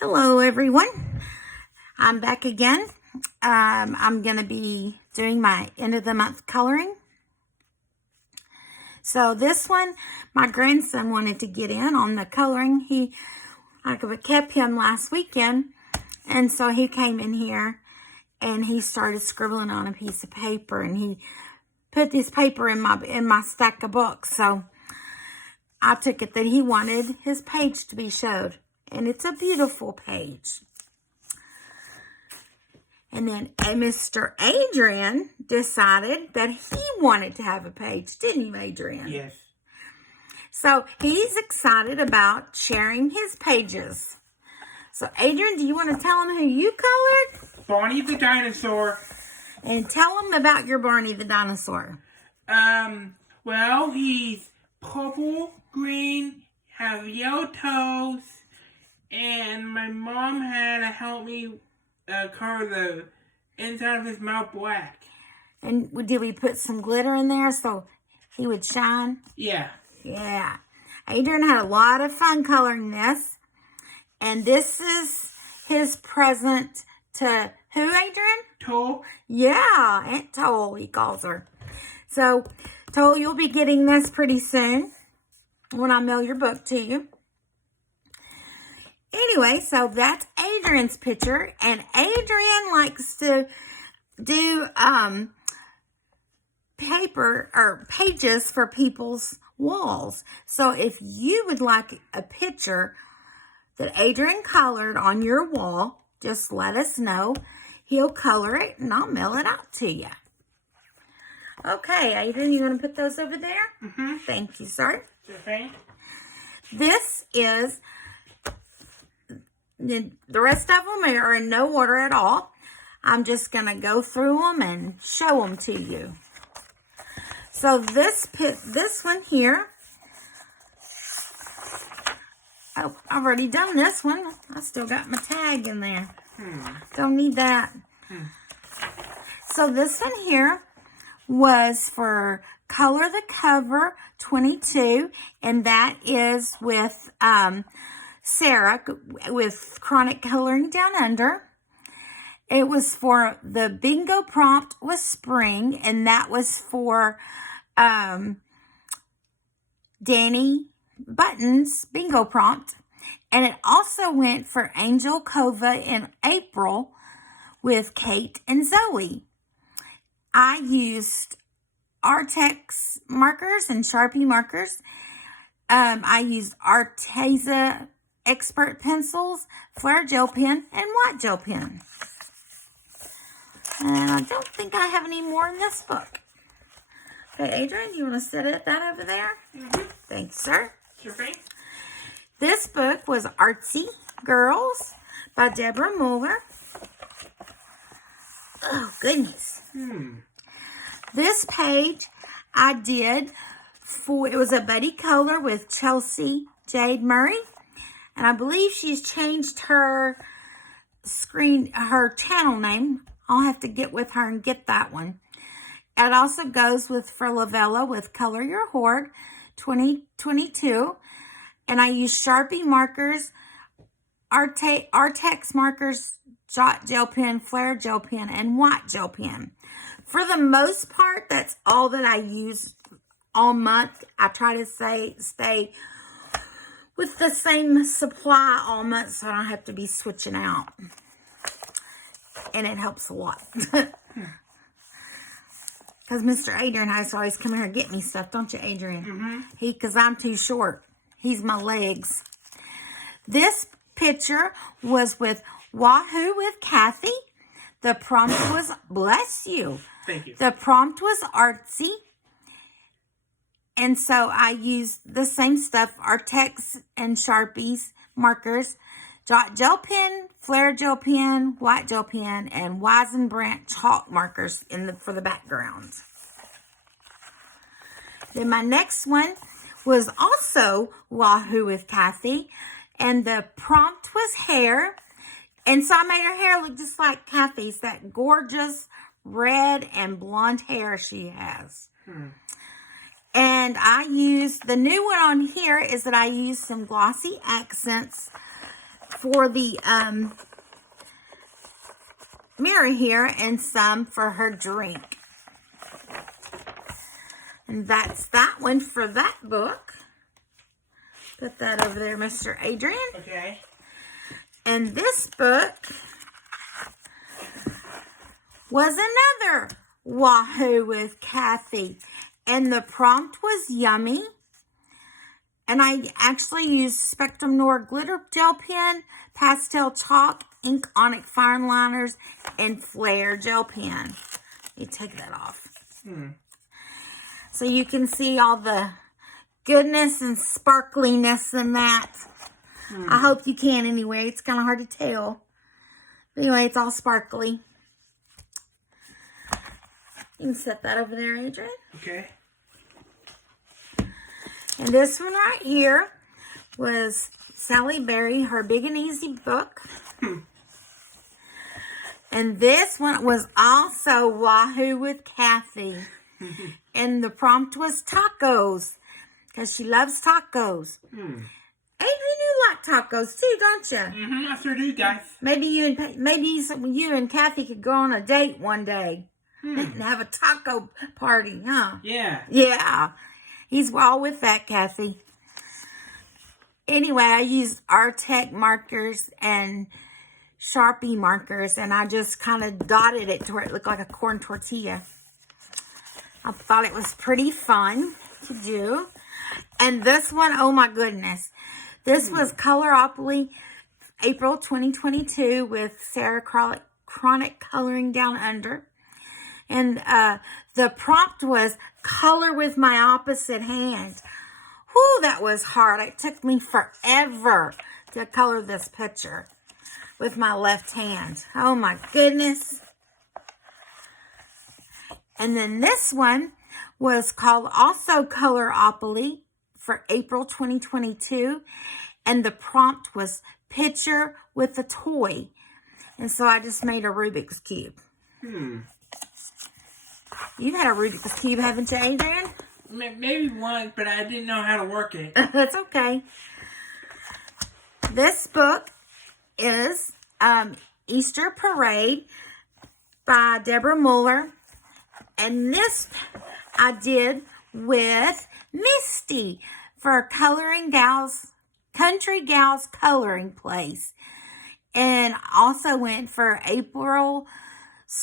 Hello everyone, I'm back again. I'm going to be doing my end of the month coloring. So this one, my grandson wanted to get in on the coloring. I kept him last weekend, and so he came in here and he started scribbling on a piece of paper, and he put this paper in my stack of books. So I took it that he wanted his page to be showed. And it's a beautiful page. And then Mr. Adrian decided that he wanted to have a page, didn't you, Adrian? Yes. So he's excited about sharing his pages. So Adrian, do you want to tell him who you colored? Barney the dinosaur. And tell him about your Barney the dinosaur. Well, he's purple, green, has yellow toes. And my mom had to help me color the inside of his mouth black. And did we put some glitter in there so he would shine? Yeah. Yeah. Adrian had a lot of fun coloring this. And this is his present to who, Adrian? Toll. Yeah, Aunt Toll, he calls her. So, Toll, you'll be getting this pretty soon when I mail your book to you. Anyway, so that's Adrian's picture, and Adrian likes to do paper or pages for people's walls. So if you would like a picture that Adrian colored on your wall, just let us know. He'll color it, and I'll mail it out to you. Okay, Adrian, you want to put those over there? Mm-hmm. Thank you, sir. Okay. This is... The rest of them are in no order at all. I'm just going to go through them and show them to you. So this one here. Oh, I've already done this one. I still got my tag in there. Don't need that. So this one here was for Color the Cover 22. And that is with... Sarah with Chronic Coloring Down Under. It was for the bingo prompt was spring, and that was for Danny Button's bingo prompt. And it also went for Angel Kova in April with Kate and Zoe. I used Artex markers and Sharpie markers. I used Arteza Expert pencils, Flair gel pen, and white gel pen. And I don't think I have any more in this book. Okay, Adrian, you want to set that over there? Mm-hmm. Thanks, sir. Sure thing. This book was Artsy Girls by Deborah Muller. Oh, goodness. This page I did it was a buddy color with Chelsea Jade Murray. And I believe she's changed her channel name. I'll have to get with her and get that one. It also goes with for Lavella with Color Your Hoard 2022. And I use Sharpie markers, Artex markers, Jot gel pen, Flair gel pen, and white gel pen. For the most part, that's all that I use all month. I try to stay with the same supply all month so I don't have to be switching out. And it helps a lot. Because Mr. Adrian has to always come here and get me stuff, don't you, Adrian? Mm-hmm. Because I'm too short. He's my legs. This picture was with Wahoo with Kathy. The prompt was, bless you. Thank you. The prompt was artsy. And so I used the same stuff, Artex and Sharpies markers, Jot gel pen, Flair gel pen, white gel pen, and Weizenbrandt chalk markers for the background. Then my next one was also Wahoo with Kathy, and the prompt was hair. And so I made her hair look just like Kathy's, that gorgeous red and blonde hair she has. And I used, the new one on here is that I used some glossy accents for the mirror here and some for her drink. And that's that one for that book. Put that over there, Mr. Adrian. Okay. And this book was another Wahoo with Kathy. And the prompt was yummy. And I actually used Spectrum Noir glitter gel pen, pastel chalk, ink onyx fine liners, and Flair gel pen. Let me take that off. So you can see all the goodness and sparkliness in that. I hope you can anyway. It's kind of hard to tell. But anyway, it's all sparkly. You can set that over there, Adrian. Okay. And this one right here was Sally Berry, her Big and Easy book. And this one was also Wahoo with Kathy. And the prompt was tacos, because she loves tacos. Adrian, you like tacos too, don't you? I sure do, guys. Maybe you and Kathy could go on a date one day and have a taco party, huh? Yeah. Yeah. He's well with that, Kathy. Anyway, I used Artec markers and Sharpie markers, and I just kind of dotted it to where it looked like a corn tortilla. I thought it was pretty fun to do. And this one, oh my goodness. This was Coloropoly, April 2022 with Sarah Chronic Coloring Down Under. And the prompt was color with my opposite hand. Whew, that was hard. It took me forever to color this picture with my left hand. Oh my goodness. And then this one was called also Coloropoly for April 2022. And the prompt was picture with a toy. And so I just made a Rubik's Cube. You've had a Rubik's Cube, haven't you, Adrian? Maybe once, but I didn't know how to work it. That's okay. This book is Easter Parade by Deborah Muller. And this I did with Misty for Country Gals Coloring Place. And also went for April's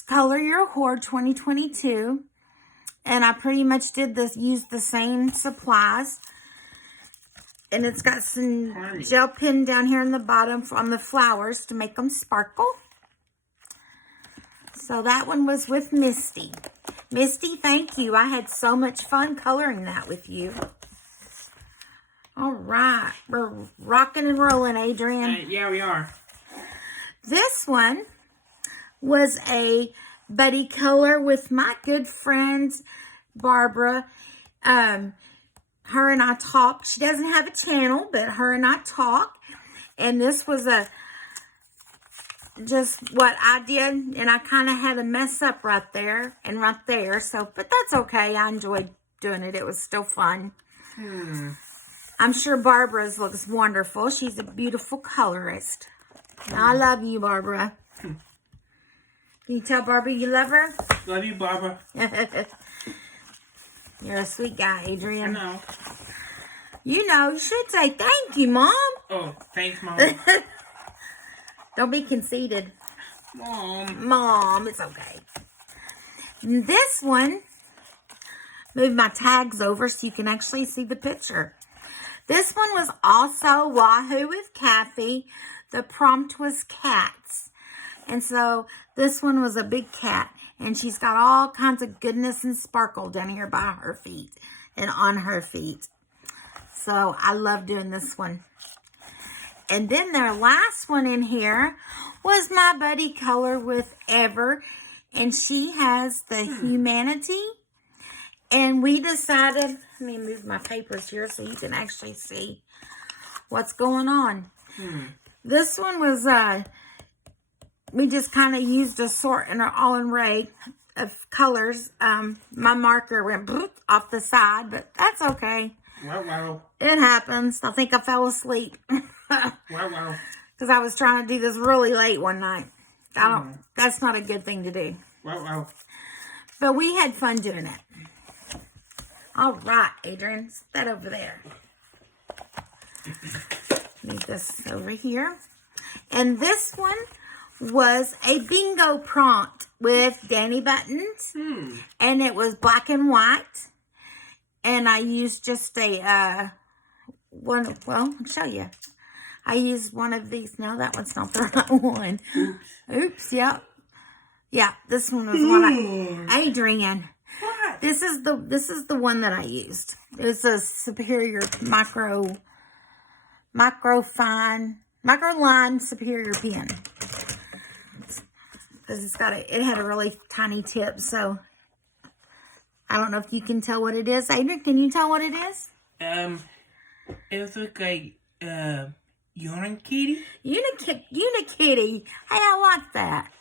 Color Your Hoard 2022. And I pretty much used the same supplies. And it's got some gel pen down here in the bottom on the flowers to make them sparkle. So that one was with Misty. Misty, thank you. I had so much fun coloring that with you. All right. We're rocking and rolling, Adrian. Yeah, we are. This one was a buddy color with my good friends, Barbara. Her and I talk. She doesn't have a channel, but her and I talk. And this was just what I did. And I kind of had a mess up right there and right there. So, but that's okay. I enjoyed doing it. It was still fun. I'm sure Barbara's looks wonderful. She's a beautiful colorist. I love you, Barbara. Can you tell Barbara you love her? Love you, Barbara. You're a sweet guy, Adrian. I know. You know, you should say thank you, Mom. Oh, thanks, Mom. Don't be conceited. Mom, it's okay. This one, move my tags over so you can actually see the picture. This one was also Wahoo with Kathy. The prompt was cats. And so this one was a big cat. And she's got all kinds of goodness and sparkle down here by her feet and on her feet. So I love doing this one. And then their last one in here was my buddy color with Ever. And she has the humanity. And we decided, let me move my papers here so you can actually see what's going on. This one was, we just kind of used a sort in all in array of colors. My marker went off the side, but that's okay. Wow. It happens. I think I fell asleep. Wow. Because I was trying to do this really late one night. That's not a good thing to do. Wow. But we had fun doing it. All right, Adrian, set that over there. Leave this over here. And this one was a bingo prompt with Danny Buttons. And it was black and white. And I used just a, I'll show you. I used one of these. No, that one's not the right one. Oops, yep. Yeah, this one was one Adrian. What? This is the one that I used. It's a Superior Microline Superior pen. Because it had a really tiny tip, so I don't know if you can tell what it is. Adrian, can you tell what it is? It looks like Unikitty. Unikitty. Hey, I like that.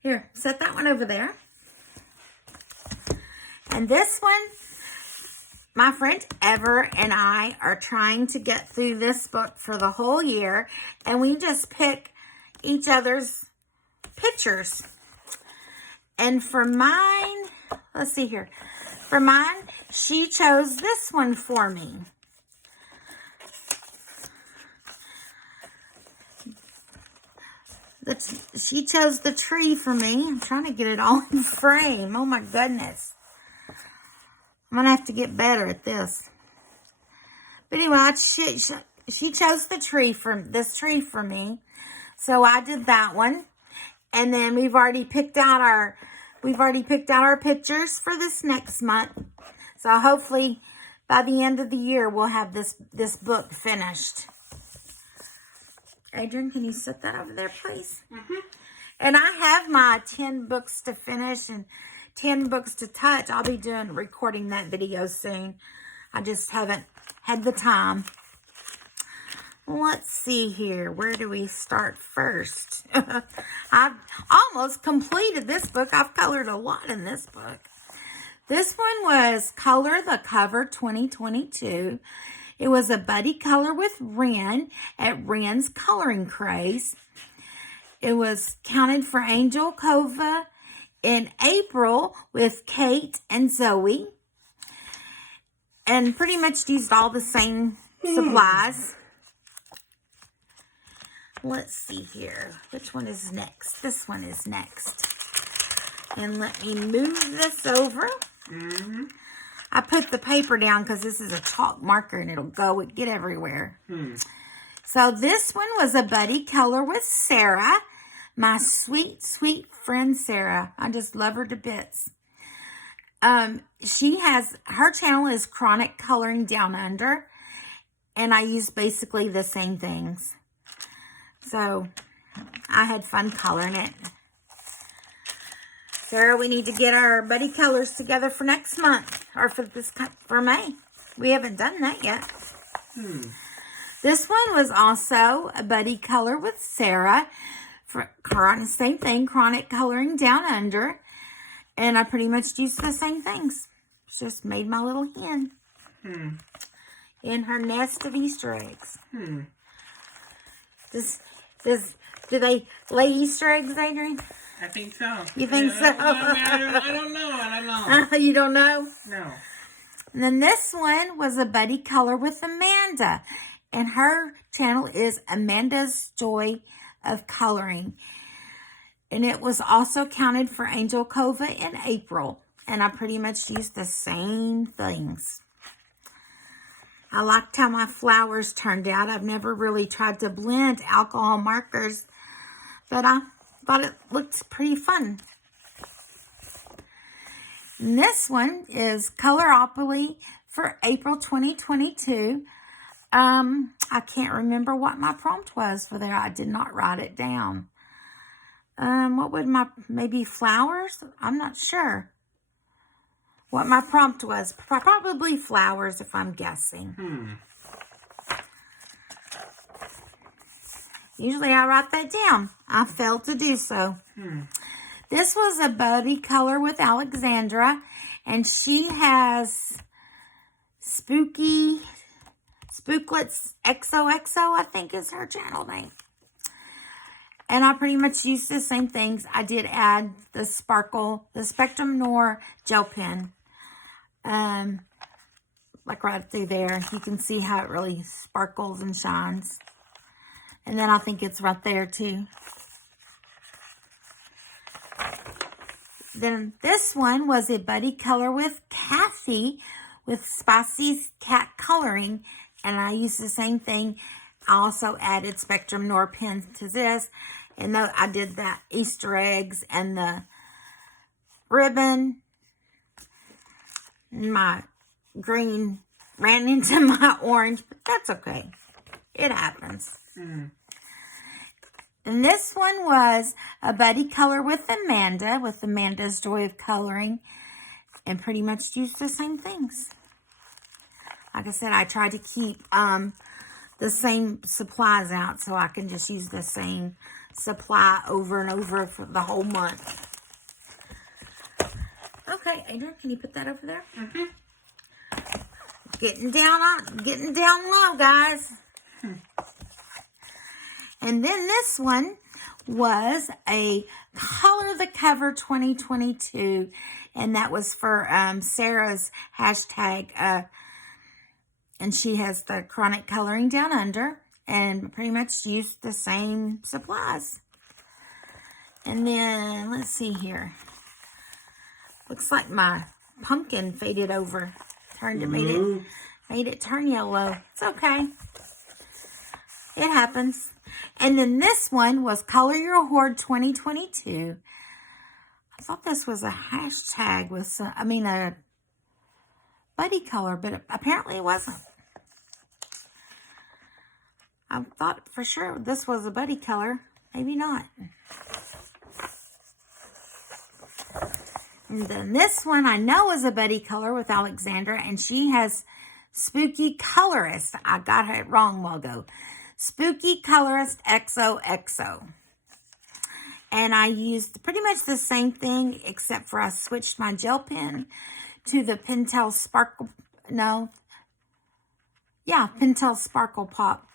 Here, set that one over there. And this one, my friend Ever and I are trying to get through this book for the whole year. And we just pick each other's pictures. And for mine, let's see here. For mine, she chose this one for me. She chose the tree for me. I'm trying to get it all in frame. Oh my goodness. I'm going to have to get better at this. But anyway, she chose this tree for me. So I did that one. And then we've already picked out our pictures for this next month. So hopefully by the end of the year we'll have this book finished. Adrian, can you set that over there, please? And I have my 10 books to finish and 10 books to touch. I'll be recording that video soon. I just haven't had the time. Let's see here. Where do we start first? I've almost completed this book. I've colored a lot in this book. This one was Color the Cover 2022. It was a buddy color with Ren at Ren's Coloring Craze. It was counted for Angel Kova in April with Kate and Zoe. And pretty much used all the same supplies. Let's see here. Which one is next? This one is next. And let me move this over. I put the paper down because this is a chalk marker and it'll get everywhere. So this one was a buddy color with Sarah. My sweet, sweet friend Sarah. I just love her to bits. Her channel is Chronic Coloring Down Under. And I use basically the same things. So I had fun coloring it. Sarah, we need to get our buddy colors together for next month. Or for May. We haven't done that yet. This one was also a buddy color with Sarah. Same thing, Chronic Coloring Down Under. And I pretty much used the same things. Just made my little hen. In her nest of Easter eggs. Do they lay Easter eggs, Adrian? I think so. You think so? I don't know. You don't know? No. And then this one was a buddy color with Amanda. And her channel is Amanda's Joy of Coloring. And it was also counted for Angel Kova in April. And I pretty much used the same things. I liked how my flowers turned out. I've never really tried to blend alcohol markers. But I thought it looked pretty fun. And this one is Coloropoly for April 2022. I can't remember what my prompt was for there. I did not write it down. What would maybe flowers? I'm not sure what my prompt was. Probably flowers if I'm guessing. Usually I write that down. I failed to do so. This was a buddy color with Alexandra. And she has spooky Spooklets XOXO, I think is her channel name. And I pretty much used the same things. I did add the Spectrum Noir gel pen. Like right through there. You can see how it really sparkles and shines. And then I think it's right there too. Then this one was a buddy color with Kathy with Spicy Cat coloring. And I used the same thing. I also added Spectrum Noir pens to this. And I did that Easter eggs and the ribbon. My green ran into my orange, but that's okay. It happens. And this one was a buddy color with Amanda's Joy of Coloring, and pretty much used the same things. Like I said, I tried to keep the same supplies out so I can just use the same supply over and over for the whole month. Okay, Adrian, can you put that over there? Getting down low, guys. And then this one was a Color the Cover 2022. And that was for Sarah's hashtag. And she has the Chronic Coloring Down Under. And pretty much used the same supplies. And then, let's see here. Looks like my pumpkin faded over. Made it turn yellow. It's okay. It happens. And then this one was Color Your Hoard 2022. I thought this was a hashtag with a buddy color, but apparently it wasn't. I thought for sure this was a buddy color. Maybe not. And then this one I know is a buddy color with Alexandra, and she has Spooky Colorist. I got it wrong a while ago. Spooky Colorist XOXO. And I used pretty much the same thing, except for I switched my gel pen to the Pentel Sparkle. Pentel Sparkle Pop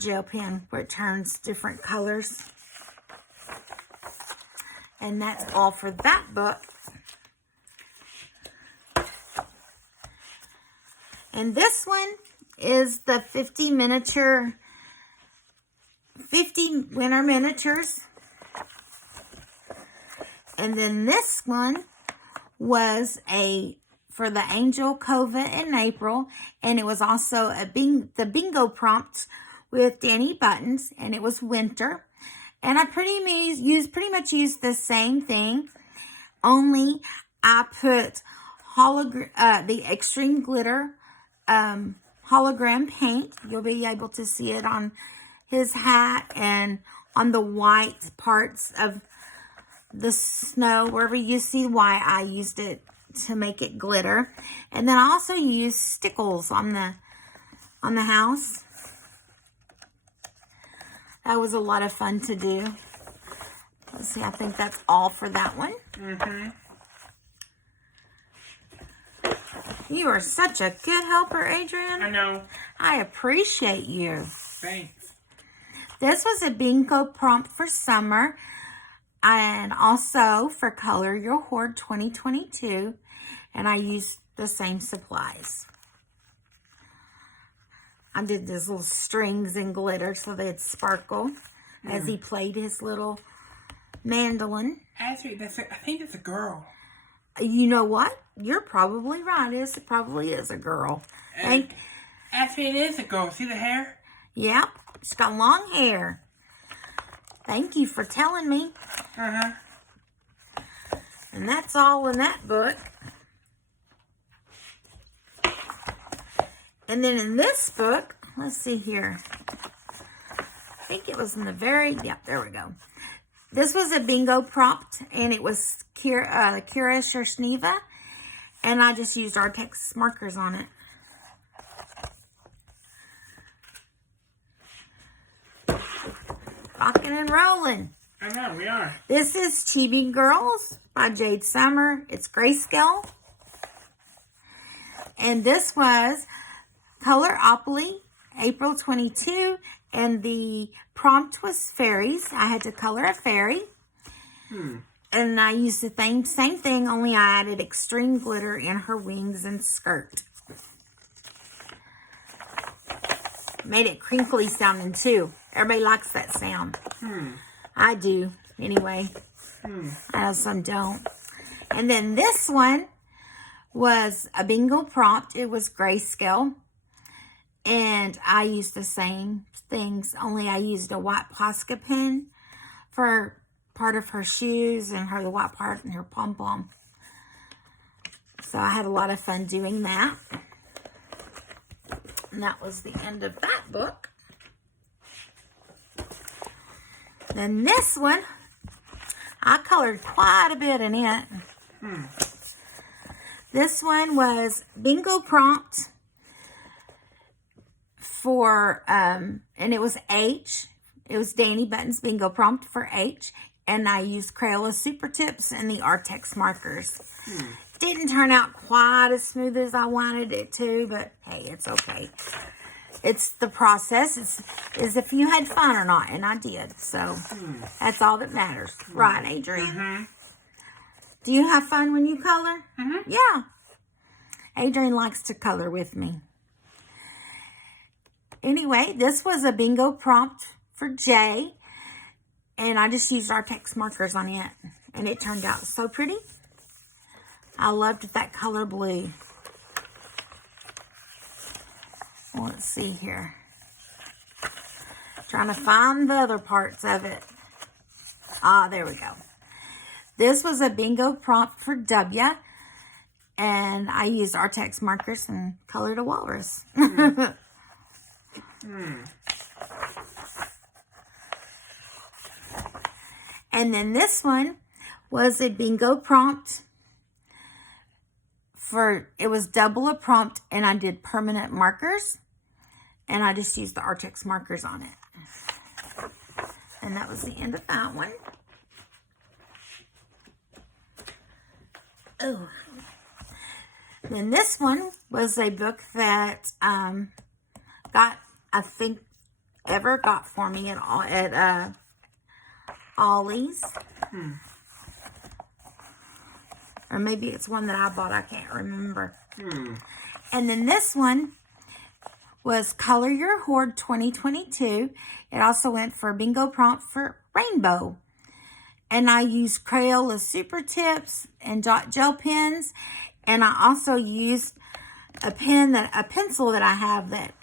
gel pen, where it turns different colors. And that's all for that book. And this one is the 50 winter miniatures. And then this one was for the Angel Cova in April. And it was also the bingo prompts with Danny Buttons. And it was winter. And I pretty much used the same thing. Only I put the Extreme Glitter hologram paint. You'll be able to see it on his hat and on the white parts of the snow. Wherever you see white, I used it to make it glitter. And then I also used stickles on the house. That was a lot of fun to do. Let's see, I think that's all for that one. You are such a good helper, Adrian. I know. I appreciate you. Thanks. This was a bingo prompt for summer. And also for Color Your Hoard 2022. And I used the same supplies. I did these little strings and glitter so they'd sparkle as he played his little mandolin. Actually, I think it's a girl. You know what? You're probably right. It probably is a girl. Actually, it is a girl. See the hair? Yep. She's got long hair. Thank you for telling me. And that's all in that book. And then in this book, let's see here. I think it was in the there we go. This was a bingo prompt, and it was Kira Shershneva, and I just used Artex markers on it. Rocking and rolling. I know, we are. This is Chibi Girls by Jade Summer. It's grayscale. And this was Coloropoly April 22, and the prompt was fairies. I had to color a fairy. And I used the same thing, only I added extreme glitter in her wings and skirt. Made it crinkly sounding too. Everybody likes that sound. I do, anyway. I know some don't. And then this one was a bingo prompt. It was grayscale. And I used the same things, only I used a white Posca pen for part of her shoes and the white part in her pom-pom. So I had a lot of fun doing that. And that was the end of that book. Then this one, I colored quite a bit in it. This one was bingo prompt for, and it was H. It was Danny Button's bingo prompt for H. And I used Crayola Super Tips and the Artex markers. Didn't turn out quite as smooth as I wanted it to, but hey, it's okay. It's the process. It's if you had fun or not, and I did. So that's all that matters. Right, Adrian? Do you have fun when you color? Yeah. Adrian likes to color with me. Anyway, this was a bingo prompt for Jay. And I just used Artex markers on it. And it turned out so pretty. I loved that color blue. Well, let's see here. Trying to find the other parts of it. Ah, there we go. This was a bingo prompt for W. And I used Artex markers and colored a walrus. And then this one was a bingo prompt it was double a prompt, and I did permanent markers, and I just used the Artex markers on it. And that was the end of that one. Oh. Then this one was a book that I think Ever got for me at Ollie's. Or maybe it's one that I bought. I can't remember. And then this one was Color Your Hoard 2022. It also went for bingo prompt for rainbow. And I used Crayola Super Tips and dot gel pens. And I also used a pencil that I have that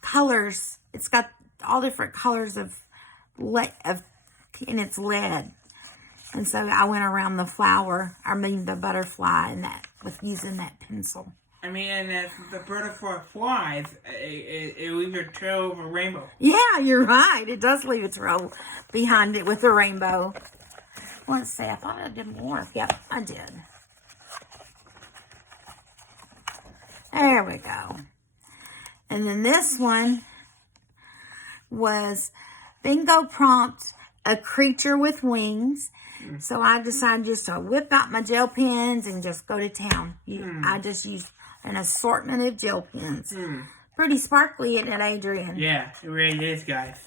colors. It's got all different colors and it's lead. And so I went around the the butterfly with using that pencil. I mean, and if the butterfly flies, it leaves a trail of a rainbow. Yeah, you're right. It does leave a trail behind it with a rainbow. Let's see. I thought I did more. Yep, I did. There we go. And then this one was bingo prompt, a creature with wings. So I decided just to whip out my gel pens and just go to town. I just used an assortment of gel pens. Pretty sparkly, isn't it, Adrian? Yeah, it really is, guys.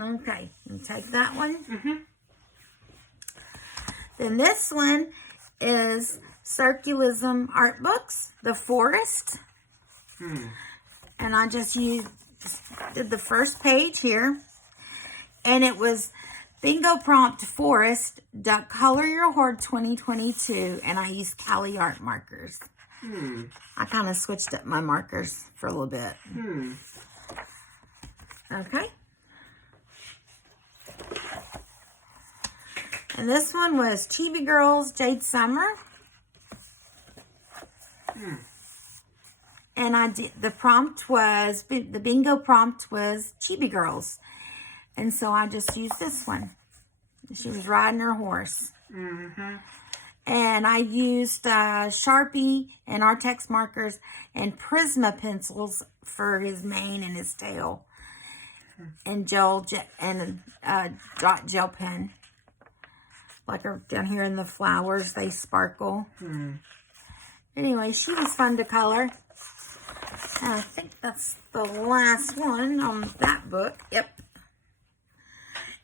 Okay, you take that one. Then this one is Circulism Art Books, The Forest. And I just did the first page here. And it was bingo prompt Forest, Color Your Hoard 2022. And I used Cali Art markers. I kind of switched up my markers for a little bit. Okay. And this one was Chibi Girls, Jade Summer. And the bingo prompt was Chibi Girls. And so I just used this one. She was riding her horse. And I used Sharpie and Artex markers and Prisma pencils for his mane and his tail. And dot gel pen. Like down here in the flowers, they sparkle. Anyway, she was fun to color. I think that's the last one on that book. Yep.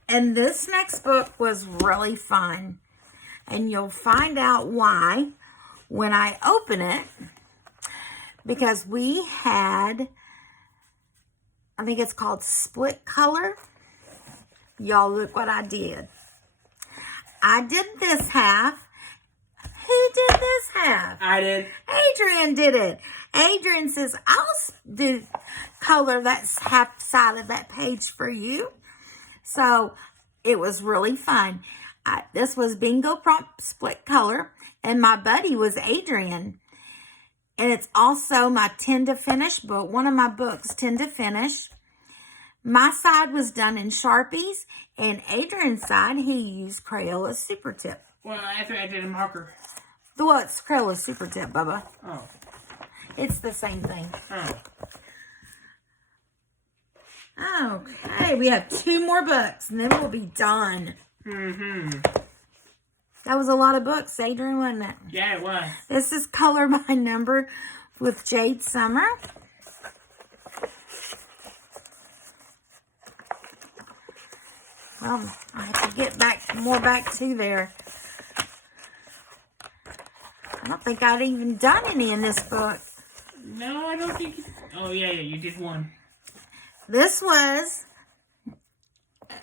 And this next book was really fun. And you'll find out why when I open it. Because we had, I think it's called Split Color. Y'all, look what I did. I did this half. Who did this half? I did. Adrian did it. Adrian says, I'll do color that's half side of that page for you. So it was really fun. This was Bingo Prompt Split Color, and my buddy was Adrian. And it's also my Tend to Finish book, one of my books, Tend to Finish. My side was done in Sharpies, and Adrian's side, he used Crayola Super Tip. Well, I thought I did a marker. What's Crayola Super Tip, Bubba? Oh. It's the same thing. Oh. Okay, we have 2 more books, and then we'll be done. Mm-hmm. That was a lot of books, Adrian, wasn't it? Yeah, it was. This is Color by Number with Jade Summer. Well, I have to get back to there. I don't think I'd even done any in this book. No, I don't think. Oh, yeah, you did one. This was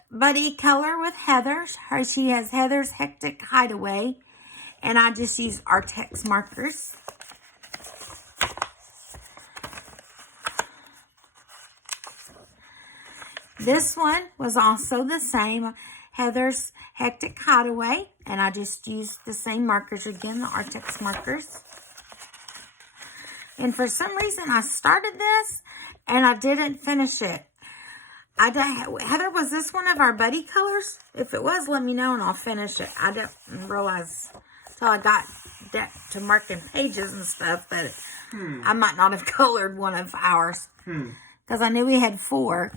Buddy Color with Heather. She has Heather's Hectic Hideaway. And I just use Artex markers. This one was also the same. Heather's Hectic Hideaway. And I just used the same markers again, the Artex markers. And for some reason, I started this and I didn't finish it. Heather, was this one of our buddy colors? If it was, let me know and I'll finish it. I didn't realize until I got to marking pages and stuff that I might not have colored one of ours. Because I knew we had 4.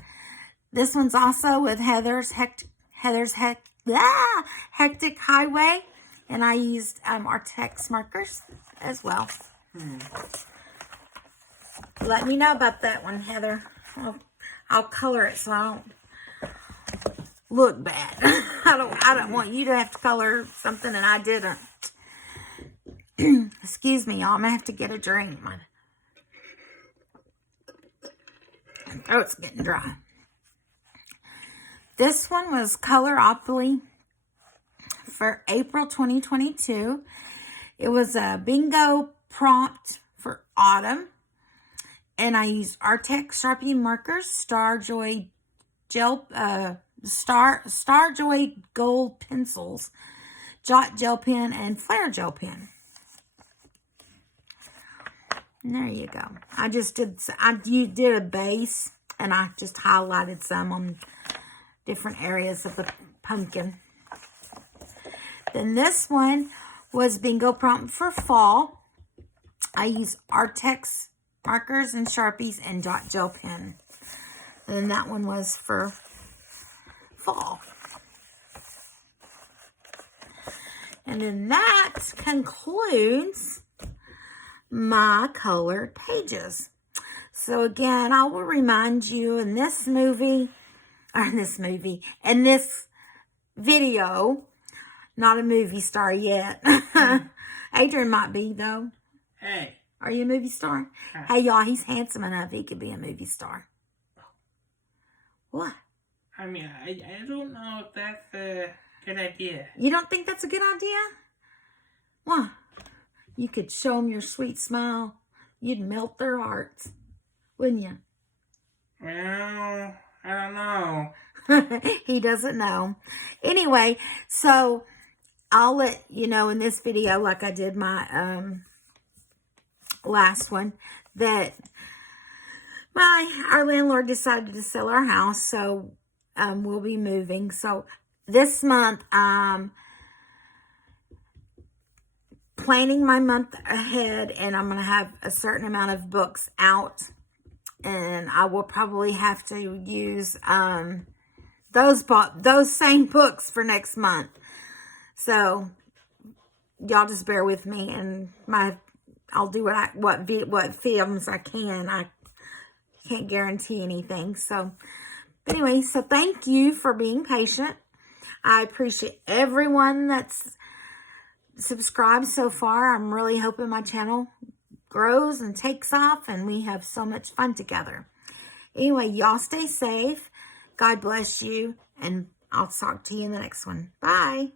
This one's also with Heather's Hectic Highway. And I used Artex markers as well. Let me know about that one, Heather. I'll color it so I don't look bad. I don't want you to have to color something and I didn't. Excuse me, y'all. I'm gonna have to get a drink. My throat's getting dry. This one was Coloropoly for April 2022. It was a bingo prompt for autumn. And I used Artex Sharpie markers, Starjoy gel, Starjoy gold pencils, Jot gel pen, and Flare gel pen. And there you go. I did a base, and I just highlighted some on different areas of the pumpkin. Then this one was Bingo Prompt for Fall. I used Artex markers and Sharpies and Jot gel pen. And then that one was for fall. And then that concludes my colored pages. So again, I will remind you in this video, not a movie star yet. Adrian might be though. Hey. Are you a movie star? Hey, y'all, he's handsome enough. He could be a movie star. What? I mean, I don't know if that's a good idea. You don't think that's a good idea? What? You could show them your sweet smile. You'd melt their hearts, wouldn't you? Well, I don't know. He doesn't know. Anyway, so I'll let you know in this video, like I did my last one, that our landlord decided to sell our house, so we'll be moving. So this month I'm planning my month ahead, and I'm going to have a certain amount of books out, and I will probably have to use those same books for next month. So y'all just bear with me, and I'll do what films I can. can't guarantee anything. So anyway, so thank you for being patient. I appreciate everyone that's subscribed so far. I'm really hoping my channel grows and takes off and we have so much fun together. Anyway, y'all stay safe. God bless you, and I'll talk to you in the next one. Bye.